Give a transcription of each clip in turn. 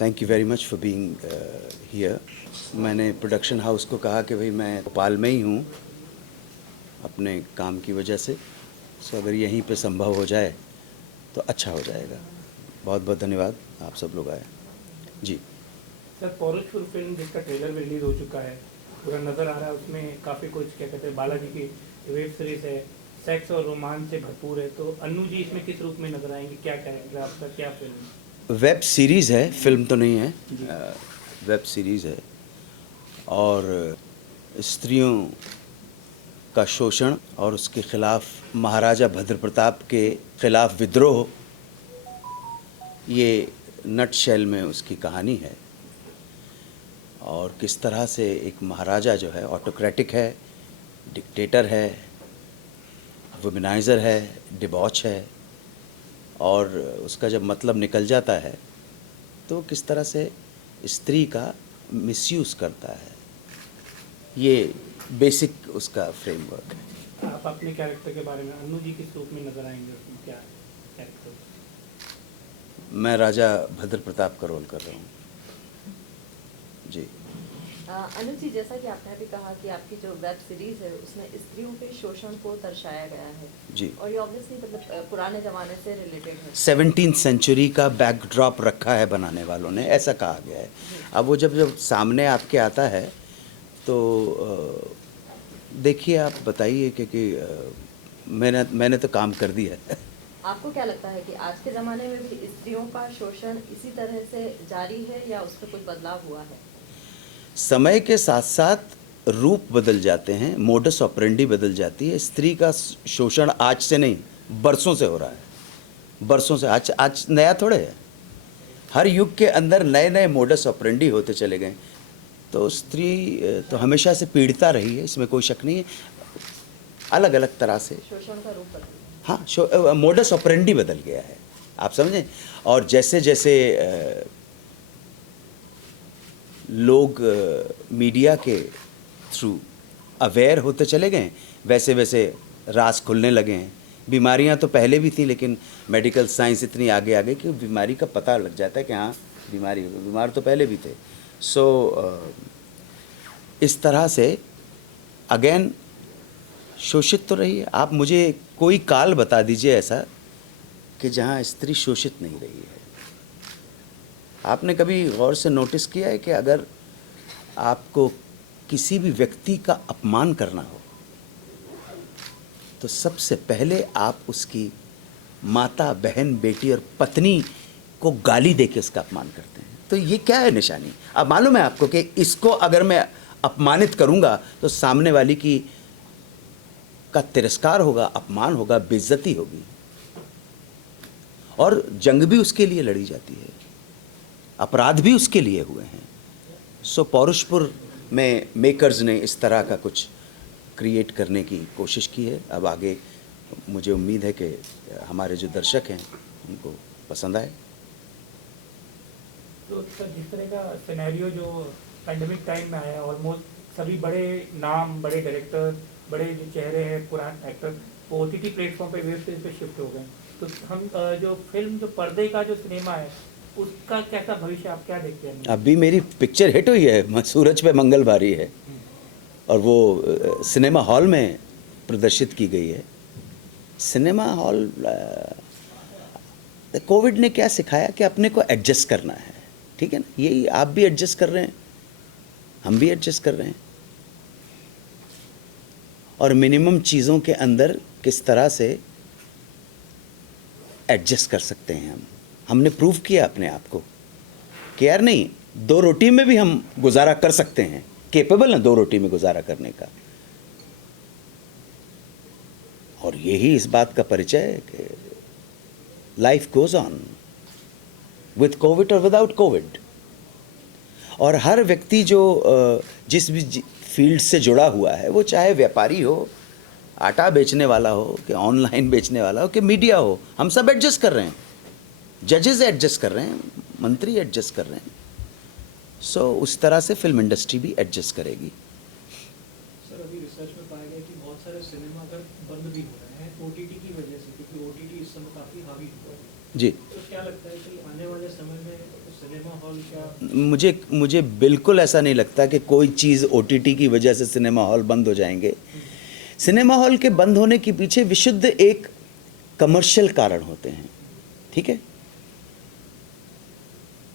Thank you very much for being here. मैंने production house को कहा कि भाई मैं भोपाल में ही हूँ अपने काम की वजह से, सो अगर यहीं पे संभव हो जाए तो अच्छा हो जाएगा। बहुत बहुत धन्यवाद, आप सब लोग आए। जी सर, पौरुषपुर फिल्म जिसका ट्रेलर भी रिलीज हो चुका है, पूरा नज़र आ रहा है, उसमें काफ़ी कुछ क्या कहते हैं, बालाजी की वेब सीरीज है, सेक्स और रोमांस से भरपूर है। तो अन्नू जी इसमें किस रूप में नजर आएंगे, क्या कैरेक्टर है आपका, क्या फिल्म वेब सीरीज़ है, फिल्म तो नहीं है। जी। वेब सीरीज़ है और स्त्रियों का शोषण और उसके खिलाफ महाराजा भद्र प्रताप के खिलाफ विद्रोह, ये नट शेल में उसकी कहानी है। और किस तरह से एक महाराजा जो है ऑटोक्रेटिक है, डिक्टेटर है, वुमेनाइज़र है, डिबॉच है, और उसका जब मतलब निकल जाता है तो किस तरह से स्त्री का मिसयूज़ करता है, ये बेसिक उसका फ्रेमवर्क है। आप अपने कैरेक्टर के बारे में, अन्नू जी किस रूप में नजर आएंगे, उसमें क्या कैरेक्टर? मैं राजा भद्र प्रताप का रोल कर रहा हूँ। जी अनुज जी, जैसा कि आपने अभी कहा कि आपकी जो वेब सीरीज है उसमें स्त्रियों के शोषण को दर्शाया गया है जी, और ये ऑब्वियसली मतलब पुराने ज़माने से रिलेटेड है। 17th सेंचुरी का बैकड्रॉप रखा है बनाने वालों ने, ऐसा कहा गया है। अब वो जब जब सामने आपके आता है तो देखिए, आप बताइए कि मैंने तो काम कर दिया है। आपको क्या लगता है कि आज के ज़माने में भी स्त्रियों का शोषण इसी तरह से जारी है या उसमें कुछ बदलाव हुआ है? समय के साथ साथ रूप बदल जाते हैं, मोडस ऑपरेंडी बदल जाती है। स्त्री का शोषण आज से नहीं, बरसों से हो रहा है, बरसों से। आज आज नया थोड़े है, हर युग के अंदर नए नए मोडस ऑपरेंडी होते चले गए। तो स्त्री तो हमेशा से पीड़िता रही है, इसमें कोई शक नहीं है, अलग अलग तरह से। शोषण का रूप बदल गया। हाँ, मोडस ऑपरेंडी बदल गया है, आप समझें। और जैसे जैसे लोग मीडिया के थ्रू अवेयर होते चले गए, वैसे वैसे राज खुलने लगे हैं। बीमारियां तो पहले भी थी, लेकिन मेडिकल साइंस इतनी आगे आ गई कि बीमारी का पता लग जाता है कि हाँ बीमारी, बीमार तो पहले भी थे। सो इस तरह से अगेन शोषित तो रही है। आप मुझे कोई काल बता दीजिए ऐसा कि जहाँ स्त्री शोषित नहीं रही है। आपने कभी गौर से नोटिस किया है कि अगर आपको किसी भी व्यक्ति का अपमान करना हो तो सबसे पहले आप उसकी माता, बहन, बेटी और पत्नी को गाली देके उसका अपमान करते हैं? तो ये क्या है निशानी? अब मालूम है आपको कि इसको अगर मैं अपमानित करूंगा तो सामने वाली की का तिरस्कार होगा, अपमान होगा, बेइज्जती होगी, और जंग भी उसके लिए लड़ी जाती है, अपराध भी उसके लिए हुए हैं। सो पौरुषपुर में मेकर्स ने इस तरह का कुछ क्रिएट करने की कोशिश की है। अब आगे मुझे उम्मीद है कि हमारे जो दर्शक हैं उनको पसंद आए। तो सर, जिस तरह का सिनेरियो जो पैंडेमिक टाइम में आया, ऑलमोस्ट सभी बड़े नाम, बड़े डायरेक्टर, बड़े जो चेहरे हैं, पुराने एक्टर, वो OTT प्लेटफॉर्म पे, वेब सीरीज पे शिफ्ट हो गए। तो हम जो फिल्म, जो पर्दे का जो सिनेमा है, उसका कैसा भविष्य आप क्या देखते हैं? अभी मेरी पिक्चर हिट हुई है, सूरज पे मंगल भारी है, और वो सिनेमा हॉल में प्रदर्शित की गई है। सिनेमा हॉल, कोविड ने क्या सिखाया कि अपने को एडजस्ट करना है, ठीक है ना? यही आप भी एडजस्ट कर रहे हैं, हम भी एडजस्ट कर रहे हैं, और मिनिमम चीज़ों के अंदर किस तरह से एडजस्ट कर सकते हैं हमने प्रूव किया अपने आप को कि यार नहीं, 2 रोटी में भी हम गुजारा कर सकते हैं, केपेबल हैं 2 रोटी में गुजारा करने का। और यही इस बात का परिचय है कि life goes on with Covid और विदाउट कोविड। और हर व्यक्ति जो जिस भी फील्ड से जुड़ा हुआ है, वो चाहे व्यापारी हो, आटा बेचने वाला हो, कि ऑनलाइन बेचने वाला हो, कि मीडिया हो, हम सब एडजस्ट कर रहे हैं। जजेस एडजस्ट कर रहे हैं, मंत्री एडजस्ट कर रहे हैं। सो उस तरह से फिल्म इंडस्ट्री भी एडजस्ट करेगी। सर, अभी रिसर्च में पाया गया कि बहुत सारे सिनेमा घर बंद भी हो रहे हैं OTT की वजह से, क्योंकि OTT इस समय काफ़ी हावी हुआ है। जी, तो क्या लगता है कि आने वाले समय में सिनेमा हॉल क्या मुझे बिल्कुल ऐसा नहीं लगता कि कोई चीज़ ओटीटी की वजह से सिनेमा हॉल बंद हो जाएंगे। सिनेमा हॉल के बंद होने के पीछे विशुद्ध एक कमर्शियल कारण होते हैं, ठीक है।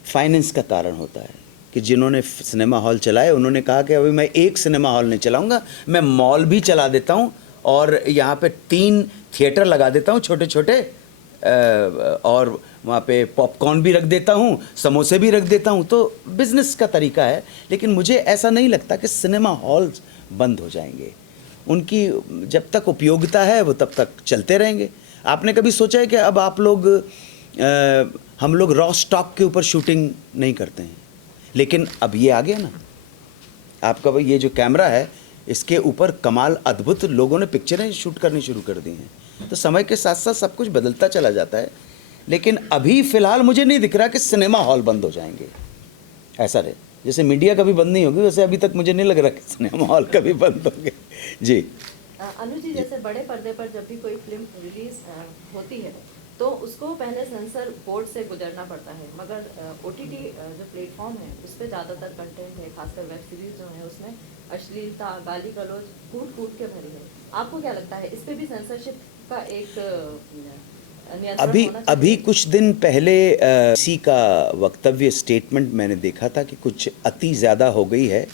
फाइनेंस का कारण होता है कि जिन्होंने सिनेमा हॉल चलाए उन्होंने कहा कि अभी मैं एक सिनेमा हॉल नहीं चलाऊंगा, मैं मॉल भी चला देता हूं और यहाँ पे 3 थिएटर लगा देता हूं छोटे छोटे, और वहाँ पे पॉपकॉर्न भी रख देता हूँ, समोसे भी रख देता हूँ। तो बिज़नेस का तरीका है, लेकिन मुझे ऐसा नहीं लगता कि सिनेमा हॉल्स बंद हो जाएंगे। उनकी जब तक उपयोगिता है वो तब तक चलते रहेंगे। आपने कभी सोचा है कि अब आप लोग हम लोग रॉ स्टॉक के ऊपर शूटिंग नहीं करते हैं, लेकिन अब ये आ गया ना, आपका भाई ये जो कैमरा है इसके ऊपर कमाल अद्भुत लोगों ने पिक्चरें शूट करनी शुरू कर दी हैं। तो समय के साथ साथ सब कुछ बदलता चला जाता है, लेकिन अभी फ़िलहाल मुझे नहीं दिख रहा कि सिनेमा हॉल बंद हो जाएंगे। ऐसा रहे जैसे मीडिया कभी बंद नहीं होगी, वैसे अभी तक मुझे नहीं लग रहा कि सिनेमा हॉल कभी बंद होंगे। जी, अनुज जी, जैसे बड़े पर्दे पर जब भी कोई फिल्म रिलीज होती है तो उसको पहले सेंसर बोर्ड से गुजरना पड़ता है, मगर ओटीटी जो प्लेटफॉर्म है उस पर ज़्यादातर कंटेंट है, खासकर वेब सीरीज जो है उसमें अश्लीलता, गाली गलौज कूट कूट के भरी है। आपको क्या लगता है इस पे भी सेंसरशिप का एक नियंत्रण अभी होना चाहिए? अभी कुछ दिन पहले इसी का वक्तव्य स्टेटमेंट मैंने देखा था कि कुछ अति ज़्यादा हो गई है,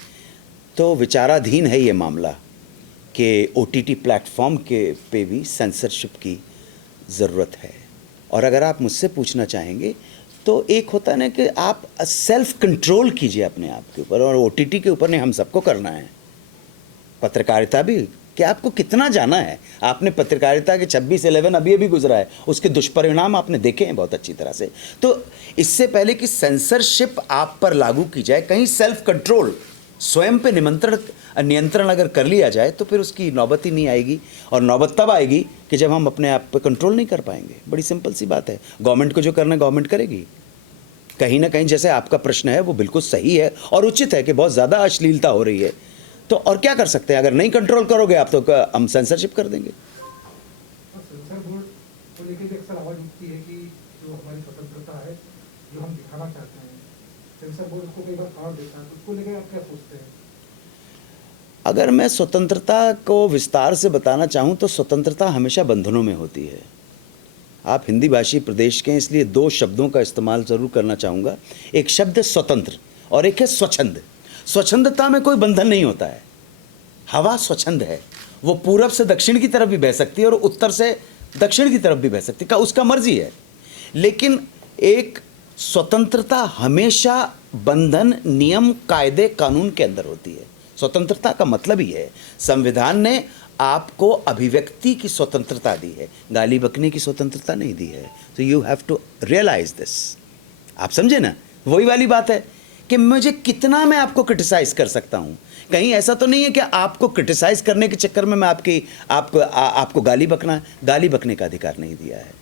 तो विचाराधीन है ये मामला कि ओटीटी प्लेटफॉर्म के पे भी सेंसरशिप की ज़रूरत है। और अगर आप मुझसे पूछना चाहेंगे तो एक होता है ना कि आप सेल्फ कंट्रोल कीजिए अपने आप के ऊपर, और ओटीटी के ऊपर नहीं, हम सबको करना है। पत्रकारिता भी कि आपको कितना जाना है। आपने पत्रकारिता के 26/11 अभी गुजरा है, उसके दुष्परिणाम आपने देखे हैं बहुत अच्छी तरह से। तो इससे पहले कि सेंसरशिप आप पर लागू की जाए, कहीं सेल्फ कंट्रोल, स्वयं पे नियंत्रण अगर कर लिया जाए तो फिर उसकी नौबत ही नहीं आएगी। और नौबत तब आएगी कि जब हम अपने आप पे कंट्रोल नहीं कर पाएंगे। बड़ी सिंपल सी बात है। गवर्नमेंट को जो करना है गवर्नमेंट करेगी। कहीं ना कहीं जैसे आपका प्रश्न है वो बिल्कुल सही है और उचित है कि बहुत ज़्यादा अश्लीलता हो रही है, तो और क्या कर सकते हैं। अगर नहीं कंट्रोल करोगे आप तो हम सेंसरशिप कर देंगे। सेंसर बोर्ड को लेकर भी अक्सर आवाज उठती है कि जो हमारी स्वतंत्रता है, जो हम दिखाना चाहते हैं, सेंसर बोर्ड उसको कई बार फाड़ देता है। तो उसको लेकर आप क्या सोचते हैं? अगर मैं स्वतंत्रता को विस्तार से बताना चाहूँ तो स्वतंत्रता हमेशा बंधनों में होती है। आप हिंदी भाषी प्रदेश के हैं, इसलिए 2 शब्दों का इस्तेमाल ज़रूर करना चाहूँगा। एक शब्द है स्वतंत्र और एक है स्वच्छंद। स्वच्छंदता में कोई बंधन नहीं होता है। हवा स्वच्छंद है, वो पूरब से दक्षिण की तरफ भी बह सकती है और उत्तर से दक्षिण की तरफ भी बह सकती है, उसका मर्जी है। लेकिन एक स्वतंत्रता हमेशा बंधन, नियम, कायदे, कानून के अंदर होती है। स्वतंत्रता का मतलब ही है, संविधान ने आपको अभिव्यक्ति की स्वतंत्रता दी है, गाली बकने की स्वतंत्रता नहीं दी है। तो you have to realise this. आप समझे ना, वही वाली बात है कि मुझे कितना मैं आपको क्रिटिसाइज कर सकता हूँ। कहीं ऐसा तो नहीं है कि आपको क्रिटिसाइज करने के चक्कर में मैं आपको गाली बकने का अधिकार नहीं दिया है।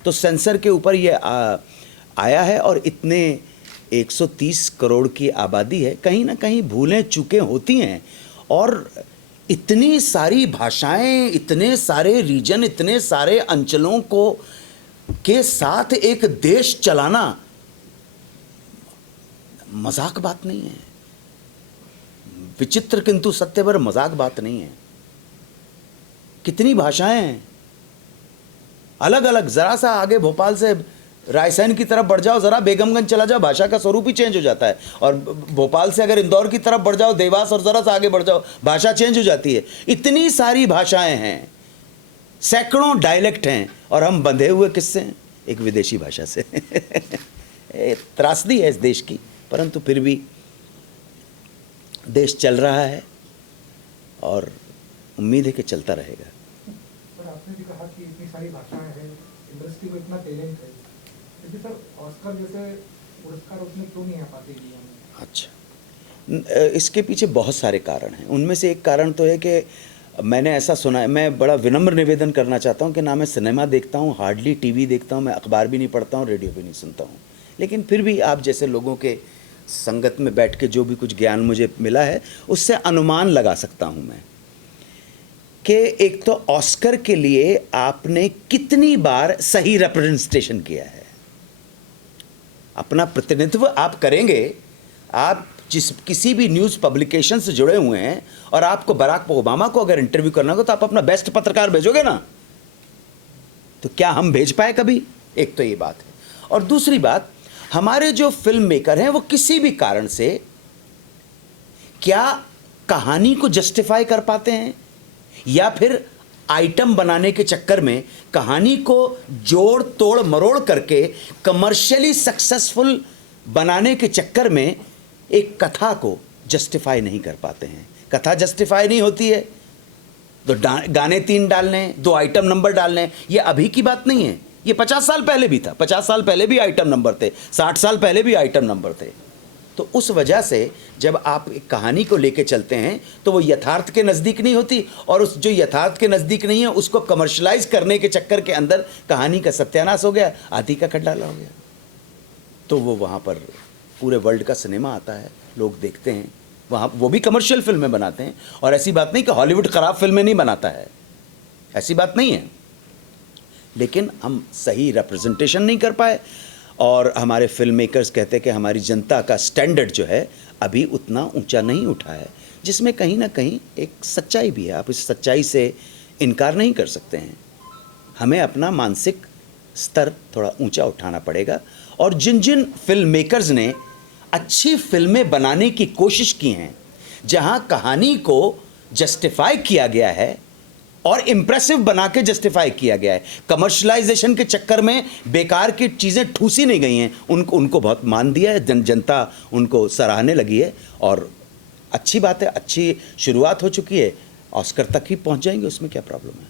तो सेंसर के ऊपर ये आया है, और इतने 130 करोड़ की आबादी है, कहीं ना कहीं भूलें चूकें होती हैं। और इतनी सारी भाषाएं, इतने सारे रीजन, इतने सारे अंचलों को के साथ एक देश चलाना मजाक बात नहीं है। विचित्र किंतु सत्य पर मजाक बात नहीं है। कितनी भाषाएं हैं, अलग अलग। ज़रा सा आगे भोपाल से रायसेन की तरफ बढ़ जाओ, ज़रा बेगमगंज चला जाओ, भाषा का स्वरूप ही चेंज हो जाता है। और भोपाल से अगर इंदौर की तरफ बढ़ जाओ, देवास, और ज़रा सा आगे बढ़ जाओ, भाषा चेंज हो जाती है। इतनी सारी भाषाएं हैं, सैकड़ों डायलेक्ट हैं, और हम बंधे हुए किससे हैं? एक विदेशी भाषा से। त्रासदी है इस देश की, परंतु फिर भी देश चल रहा है और उम्मीद है कि चलता रहेगा। सर, आपने भी कहा कि इतनी सारी भाषाएं हैं, इंडस्ट्री में इतना टैलेंट है, लेकिन सर ऑस्कर जैसे पुरस्कार उसमें क्यों नहीं आ पाते इंडिया में? अच्छा, इसके पीछे बहुत सारे कारण हैं। उनमें से एक कारण तो है कि मैंने ऐसा सुना है, मैं बड़ा विनम्र निवेदन करना चाहता हूं कि ना मैं सिनेमा देखता हूं, हार्डली टीवी देखता हूं, मैं अखबार भी नहीं पढ़ता हूं, रेडियो भी नहीं सुनता हूं। लेकिन फिर भी आप जैसे लोगों के संगत में बैठ के जो भी कुछ ज्ञान मुझे मिला है, उससे अनुमान लगा सकता हूं मैं कि एक तो ऑस्कर के लिए आपने कितनी बार सही रिप्रेजेंटेशन किया है। अपना प्रतिनिधित्व आप करेंगे, आप किसी भी न्यूज़ पब्लिकेशन से जुड़े हुए हैं और आपको बराक ओबामा को अगर इंटरव्यू करना हो तो आप अपना बेस्ट पत्रकार भेजोगे ना, तो क्या हम भेज पाए कभी? एक तो ये बात है। और दूसरी बात, हमारे जो फिल्म मेकर हैं वो किसी भी कारण से क्या कहानी को जस्टिफाई कर पाते हैं, या फिर आइटम बनाने के चक्कर में कहानी को जोड़ तोड़ मरोड़ करके कमर्शियली सक्सेसफुल बनाने के चक्कर में एक कथा को जस्टिफाई नहीं कर पाते हैं। कथा जस्टिफाई नहीं होती है तो गाने 3 डालने हैं, 2 आइटम नंबर डालने हैं। ये अभी की बात नहीं है, ये 50 साल पहले भी था। 50 साल पहले भी आइटम नंबर थे, 60 साल पहले भी आइटम नंबर थे। तो उस वजह से जब आप एक कहानी को लेके चलते हैं तो वो यथार्थ के नज़दीक नहीं होती, और उस जो यथार्थ के नज़दीक नहीं है उसको कमर्शलाइज करने के चक्कर के अंदर कहानी का सत्यानाश हो गया, आधी का खड्डाला हो गया। तो वो वहाँ पर पूरे वर्ल्ड का सिनेमा आता है, लोग देखते हैं, वहाँ वो भी कमर्शियल फिल्में बनाते हैं। और ऐसी बात नहीं कि हॉलीवुड ख़राब फिल्में नहीं बनाता है, ऐसी बात नहीं है, लेकिन हम सही रिप्रेजेंटेशन नहीं कर पाए। और हमारे फिल्म मेकर्स कहते हैं कि हमारी जनता का स्टैंडर्ड जो है अभी उतना ऊंचा नहीं उठा है, जिसमें कहीं ना कहीं एक सच्चाई भी है। आप इस सच्चाई से इनकार नहीं कर सकते हैं। हमें अपना मानसिक स्तर थोड़ा ऊंचा उठाना पड़ेगा। और जिन जिन फिल्म मेकर्स ने अच्छी फिल्में बनाने की कोशिश की हैं, जहां कहानी को जस्टिफाई किया गया है और इम्प्रेसिव बना के जस्टिफाई किया गया है, कमर्शलाइजेशन के चक्कर में बेकार की चीज़ें ठूसी नहीं गई हैं, उनको बहुत मान दिया है, जनता उनको सराहने लगी है। और अच्छी बात है, अच्छी शुरुआत हो चुकी है, ऑस्कर तक ही पहुंच जाएंगे, उसमें क्या प्रॉब्लम है।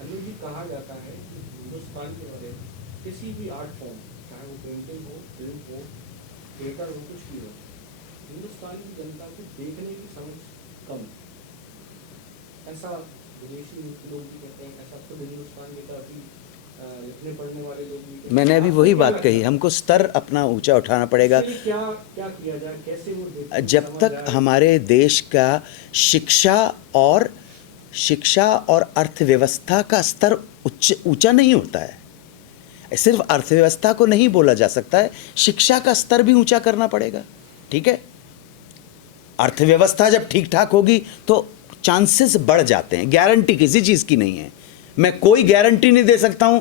अनु जी, कहा जाता है कि हिंदुस्तान के बारे में किसी भी आर्ट फॉर्म, चाहे वो पेंटिंग हो, फिल्म हो, थिएटर हो, कुछ भी हो, हिंदुस्तान की जनता को देखने की समझ कम है। ऐसा विदेशी लोग भी कहते हैं, ऐसा खुद हिंदुस्तान के काफ़ी लिखने पढ़ने वाले लोग भी कहते हैं। मैंने अभी वही बात कही, हमको स्तर अपना ऊंचा उठाना पड़ेगा। क्या क्या किया जाए, कैसे वो देखते हैं, जब समझ तक आए? हमारे देश का शिक्षा और अर्थव्यवस्था का स्तर ऊंचा नहीं होता है, सिर्फ अर्थव्यवस्था को नहीं बोला जा सकता है, शिक्षा का स्तर भी ऊंचा करना पड़ेगा। ठीक है, अर्थव्यवस्था जब ठीक ठाक होगी तो चांसेस बढ़ जाते हैं। गारंटी किसी चीज़ की नहीं है, मैं कोई गारंटी नहीं दे सकता हूं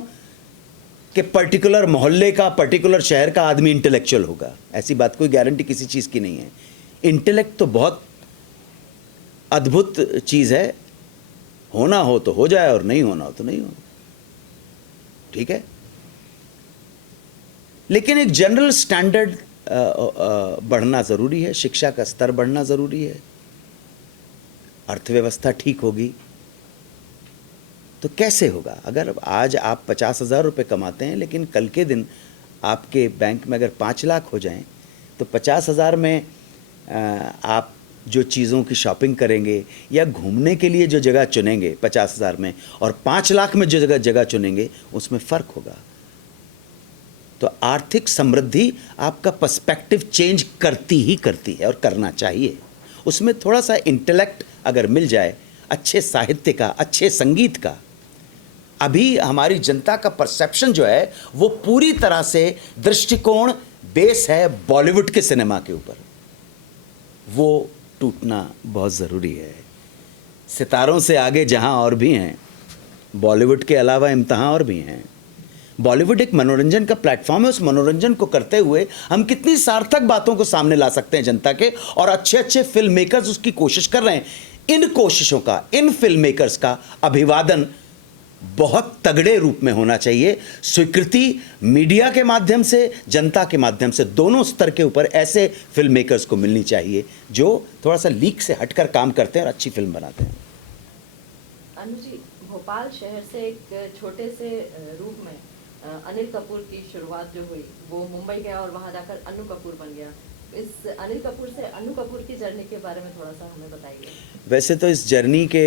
कि पर्टिकुलर मोहल्ले का, पर्टिकुलर शहर का आदमी इंटेलेक्चुअल होगा, ऐसी बात कोई गारंटी किसी चीज़ की नहीं है। इंटेलेक्ट तो बहुत अद्भुत चीज़ है, होना हो तो हो जाए और नहीं होना हो तो नहीं हो, ठीक है। लेकिन एक जनरल स्टैंडर्ड बढ़ना ज़रूरी है, शिक्षा का स्तर बढ़ना ज़रूरी है, अर्थव्यवस्था ठीक होगी तो कैसे होगा। अगर आज आप 50,000 रुपये कमाते हैं, लेकिन कल के दिन आपके बैंक में अगर 5 लाख हो जाएं, तो 50,000 में आप जो चीज़ों की शॉपिंग करेंगे या घूमने के लिए जो जगह चुनेंगे 50,000 में, और 5 लाख में जो जगह चुनेंगे, उसमें फ़र्क होगा। तो आर्थिक समृद्धि आपका पर्सपेक्टिव चेंज करती ही करती है, और करना चाहिए। उसमें थोड़ा सा इंटेलेक्ट अगर मिल जाए, अच्छे साहित्य का, अच्छे संगीत का। अभी हमारी जनता का परसेप्शन जो है वो पूरी तरह से दृष्टिकोण बेस है बॉलीवुड के सिनेमा के ऊपर, वो टूटना बहुत ज़रूरी है। सितारों से आगे जहां और भी हैं, बॉलीवुड के अलावा इम्तहां और भी हैं। बॉलीवुड एक मनोरंजन का प्लेटफॉर्म है, उस मनोरंजन को करते हुए हम कितनी सार्थक बातों को सामने ला सकते हैं जनता के, और अच्छे अच्छे फिल्म मेकर्स उसकी कोशिश कर रहे हैं। इन कोशिशों का, इन फिल्म मेकर्स का अभिवादन बहुत तगड़े रूप में होना चाहिए। स्वीकृति मीडिया के माध्यम से, जनता के माध्यम से, दोनों स्तर के ऊपर ऐसे फिल्म मेकर्स को मिलनी चाहिए जो थोड़ा सा लीक से हटकर काम करते हैं और अच्छी फिल्म बनाते हैं। अनु जी, भोपाल शहर से एक छोटे से रूप में अनिल कपूर की शुरुआत जो हुई, वो मुंबई गया और वहाँ जाकर अनु कपूर बन गया। इस अनिल कपूर से अनु कपूर की जर्नी के बारे में थोड़ा सा हमें बताइए। वैसे तो इस जर्नी के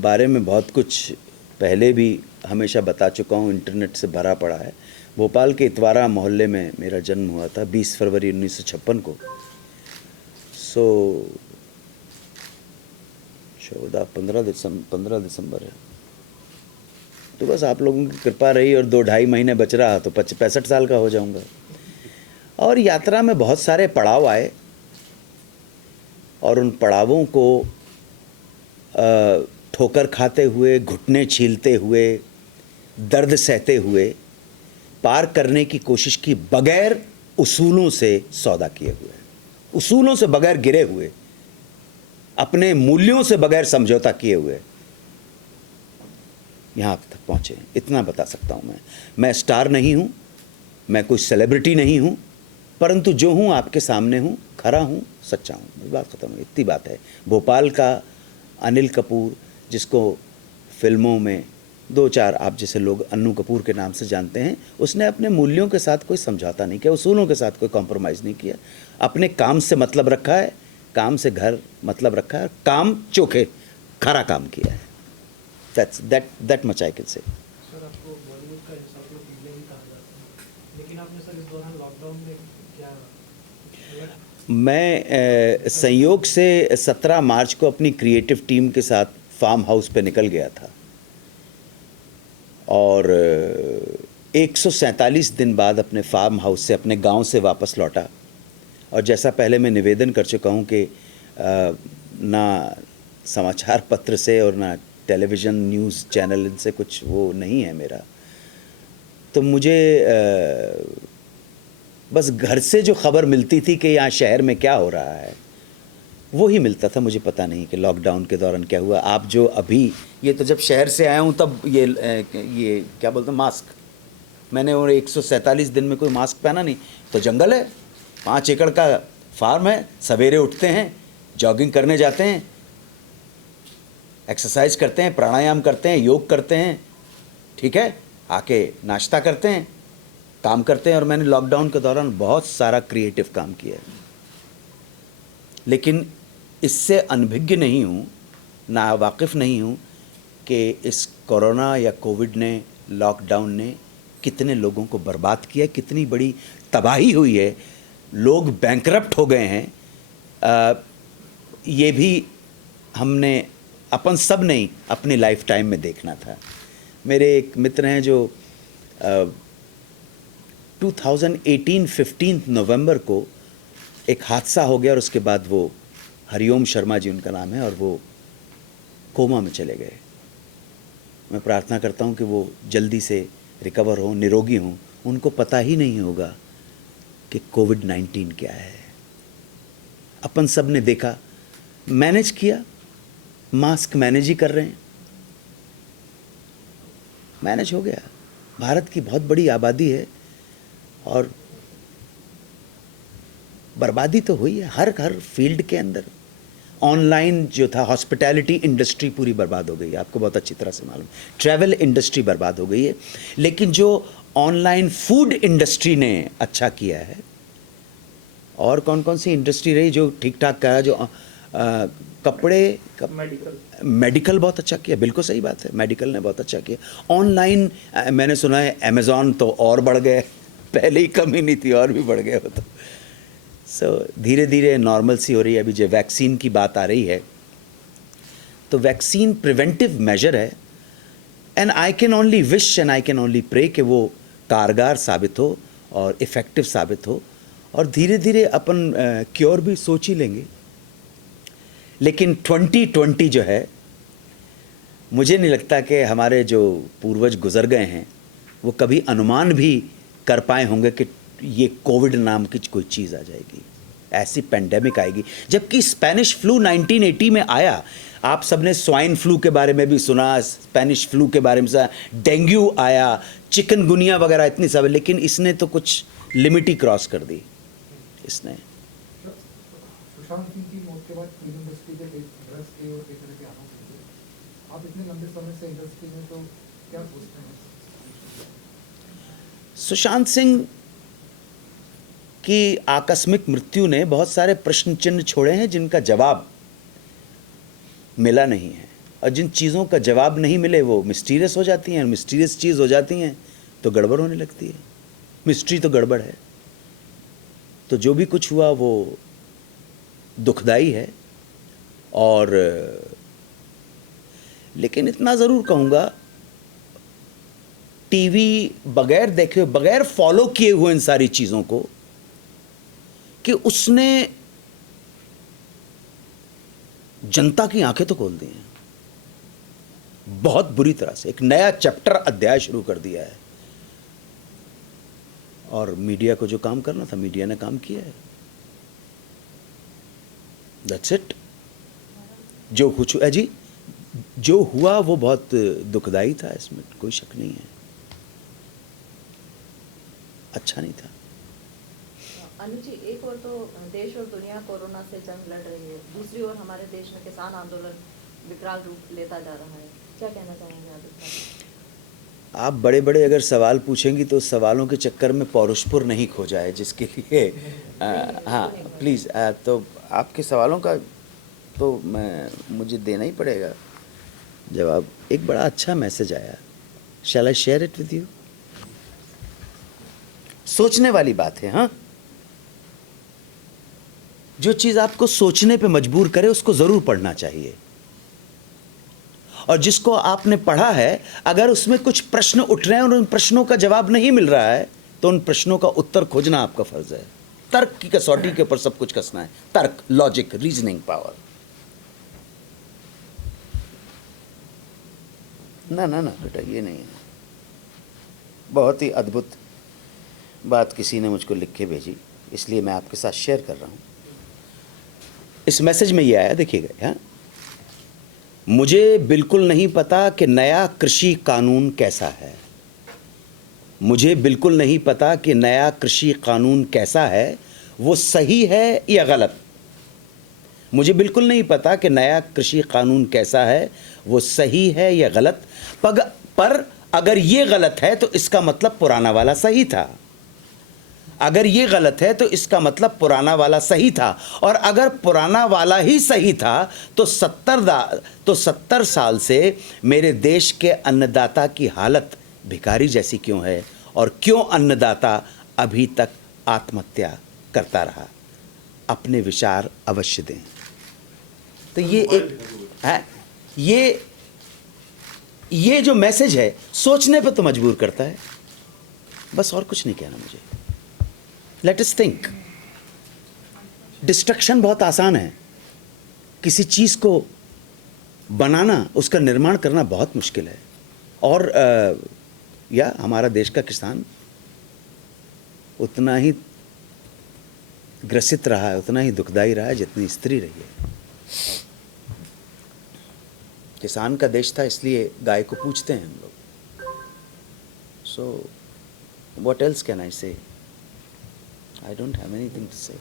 बारे में बहुत कुछ पहले भी हमेशा बता चुका हूँ, इंटरनेट से भरा पड़ा है। भोपाल के इतवारा मोहल्ले में मेरा जन्म हुआ था 20 फरवरी 1956 को। 14 15 दिसंबर है। तो बस आप लोगों की कृपा रही और 2-2.5 महीने बच रहा तो 65 साल का हो जाऊंगा। और यात्रा में बहुत सारे पड़ाव आए और उन पड़ावों को ठोकर खाते हुए, घुटने छीलते हुए, दर्द सहते हुए पार करने की कोशिश की, बगैर उसूलों से सौदा किए हुए, उसूलों से बगैर गिरे हुए, अपने मूल्यों से बगैर समझौता किए हुए यहाँ तक पहुँचे। इतना बता सकता हूँ मैं स्टार नहीं हूँ, मैं कोई सेलिब्रिटी नहीं हूँ, परंतु जो हूँ आपके सामने हूँ, खरा हूँ, सच्चा हूँ। बात ख़त्म है, इतनी बात है। भोपाल का अनिल कपूर, जिसको फिल्मों में 2-4 आप जैसे लोग अन्नू कपूर के नाम से जानते हैं, उसने अपने मूल्यों के साथ कोई समझौता नहीं किया, उसूलों के साथ कोई कॉम्प्रोमाइज़ नहीं किया। अपने काम से मतलब रखा है, काम से घर मतलब रखा है, काम चोखे खरा काम किया है। That much I can say. Sir, आपको बॉलीवुड का इंसाइक्लोपीडिया पीले भी कहा जाता है, लेकिन आपने सर इस दौरान लॉकडाउन में क्या मैं संयोग से 17 मार्च को अपनी क्रिएटिव टीम के साथ फार्म हाउस पे निकल गया था और 147 दिन बाद अपने फार्म हाउस से, अपने गांव से वापस लौटा। और जैसा पहले मैं निवेदन कर चुका हूं कि ना समाचार पत्र से और ना टेलीविज़न न्यूज़ चैनल इनसे कुछ वो नहीं है मेरा, तो मुझे बस घर से जो खबर मिलती थी कि यहाँ शहर में क्या हो रहा है वो ही मिलता था। मुझे पता नहीं कि लॉकडाउन के दौरान क्या हुआ। आप जो अभी, ये तो जब शहर से आया हूँ तब ये क्या बोलते हैं, मास्क, मैंने और 147 दिन में कोई मास्क पहना नहीं। तो जंगल है, 5 एकड़ का फार्म है, सवेरे उठते हैं, जॉगिंग करने जाते हैं, एक्सरसाइज करते हैं, प्राणायाम करते हैं, योग करते हैं, ठीक है, आके नाश्ता करते हैं, काम करते हैं। और मैंने लॉकडाउन के दौरान बहुत सारा क्रिएटिव काम किया है, लेकिन इससे अनभिज्ञ नहीं हूँ, ना वाकिफ़ नहीं हूँ कि इस कोरोना या कोविड ने, लॉकडाउन ने कितने लोगों को बर्बाद किया, कितनी बड़ी तबाही हुई है, लोग बैंकरप्ट हो गए हैं। ये भी हमने अपन सब नहीं अपनी लाइफ टाइम में देखना था। मेरे एक मित्र हैं जो 2018 15 नवंबर को एक हादसा हो गया और उसके बाद वो, हरिओम शर्मा जी उनका नाम है, और वो कोमा में चले गए। मैं प्रार्थना करता हूँ कि वो जल्दी से रिकवर हो, निरोगी हों। उनको पता ही नहीं होगा कि कोविड-19 क्या है। अपन सब ने देखा, मैनेज किया, मास्क मैनेज ही कर रहे हैं, मैनेज हो गया। भारत की बहुत बड़ी आबादी है और बर्बादी तो हुई है हर फील्ड के अंदर। ऑनलाइन जो था, हॉस्पिटैलिटी इंडस्ट्री पूरी बर्बाद हो गई है, आपको बहुत अच्छी तरह से मालूम। ट्रैवल इंडस्ट्री बर्बाद हो गई है, लेकिन जो ऑनलाइन फूड इंडस्ट्री ने अच्छा किया है, और कौन कौन सी इंडस्ट्री रही जो ठीक ठाक करा, जो कपड़े, मेडिकल बहुत अच्छा किया, बिल्कुल सही बात है, मेडिकल ने बहुत अच्छा किया। ऑनलाइन मैंने सुना है अमेज़ॉन तो और बढ़ गए, पहले ही कम ही नहीं थी, और भी बढ़ गए हो तो। सो धीरे धीरे नॉर्मल सी हो रही है। अभी जो वैक्सीन की बात आ रही है, तो वैक्सीन प्रिवेंटिव मेजर है, and I can only wish and I can only pray कि वो कारगर साबित हो और इफ़ेक्टिव साबित हो, और धीरे धीरे अपन क्योर भी सोच ही लेंगे। लेकिन 2020 जो है, मुझे नहीं लगता कि हमारे जो पूर्वज गुजर गए हैं वो कभी अनुमान भी कर पाए होंगे कि ये कोविड नाम की कोई चीज़ आ जाएगी, ऐसी पेंडेमिक आएगी। जबकि स्पेनिश फ्लू 1980 में आया, आप सबने स्वाइन फ्लू के बारे में भी सुना, स्पेनिश फ्लू के बारे में सुना, डेंगू आया, चिकनगुनिया वगैरह, इतनी सब, लेकिन इसने तो कुछ लिमिट ही क्रॉस कर दी इसने। सुशांत सिंह की मौत के बाद फिल्म इंडस्ट्री के ड्रग्स के और कई तरह के आरोप थे। आप इतने लंबे समय से इंडस्ट्री में, तो क्या सोचते हैं? सुशांत सिंह की आकस्मिक मृत्यु ने बहुत सारे प्रश्न चिन्ह छोड़े हैं जिनका जवाब मिला नहीं है, और जिन चीज़ों का जवाब नहीं मिले वो मिस्टीरियस हो जाती हैं, मिस्टीरियस चीज़ हो जाती हैं तो गड़बड़ होने लगती है। मिस्ट्री तो गड़बड़ है। तो जो भी कुछ हुआ वो दुखदाई है, और लेकिन इतना ज़रूर कहूँगा, टीवी बगैर देखे, बगैर फॉलो किए हुए इन सारी चीज़ों को, कि उसने जनता की आंखें तो खोल दी हैं बहुत बुरी तरह से। एक नया चैप्टर, अध्याय शुरू कर दिया है। और मीडिया को जो काम करना था, मीडिया ने काम किया है। That's it. जो कुछ जी जो हुआ वो बहुत दुखदाई था, इसमें कोई शक नहीं है, अच्छा नहीं था। अनुज जी, एक ओर तो देश और दुनिया कोरोना से जंग लड़ रही है, दूसरी ओर हमारे देश में किसान आंदोलन विकराल रूप लेता जा रहा है, क्या कहना चाहेंगे आप इस बारे में? आप बड़े बड़े अगर सवाल पूछेंगी तो सवालों के चक्कर में पौरुषपुर नहीं खो जाए, जिसके लिए हाँ प्लीज़, तो आपके सवालों का तो मुझे देना ही पड़ेगा जवाब। एक बड़ा अच्छा मैसेज आया, shall I share it with you? सोचने वाली बात है। हाँ, जो चीज़ आपको सोचने पे मजबूर करे उसको ज़रूर पढ़ना चाहिए। और जिसको आपने पढ़ा है, अगर उसमें कुछ प्रश्न उठ रहे हैं और उन प्रश्नों का जवाब नहीं मिल रहा है, तो उन प्रश्नों का उत्तर खोजना आपका फर्ज है। तर्क की कसौटी के ऊपर सब कुछ कसना है। तर्क, लॉजिक, रीजनिंग पावर। ना ना ना बेटा, ये नहीं है। बहुत ही अद्भुत बात किसी ने मुझको लिख के भेजी, इसलिए मैं आपके साथ शेयर कर रहा हूँ। इस मैसेज में ये आया, देखिएगा। हाँ, मुझे बिल्कुल नहीं पता कि नया कृषि कानून कैसा है। मुझे बिल्कुल नहीं पता कि नया कृषि कानून कैसा है, वो सही है या गलत। मुझे बिल्कुल नहीं पता कि नया कृषि कानून कैसा है, वो सही है या गलत। पर अगर ये गलत है तो इसका मतलब पुराना वाला सही था। अगर ये गलत है तो इसका मतलब पुराना वाला सही था। और अगर पुराना वाला ही सही था तो 70 साल से मेरे देश के अन्नदाता की हालत भिखारी जैसी क्यों है, और क्यों अन्नदाता अभी तक आत्महत्या करता रहा? अपने विचार अवश्य दें। तो ये एक है, ये जो मैसेज है सोचने पे तो मजबूर करता है, बस और कुछ नहीं कहना मुझे। Let us think. डिस्ट्रक्शन बहुत आसान है, किसी चीज़ को बनाना, उसका निर्माण करना बहुत मुश्किल है। और या हमारा देश का किसान उतना ही ग्रसित रहा है, उतना ही दुखदाई रहा है जितनी स्त्री रही है। किसान का देश था, इसलिए गाय को पूछते हैं हम लोग। So what else can I से? I don't have anything to say.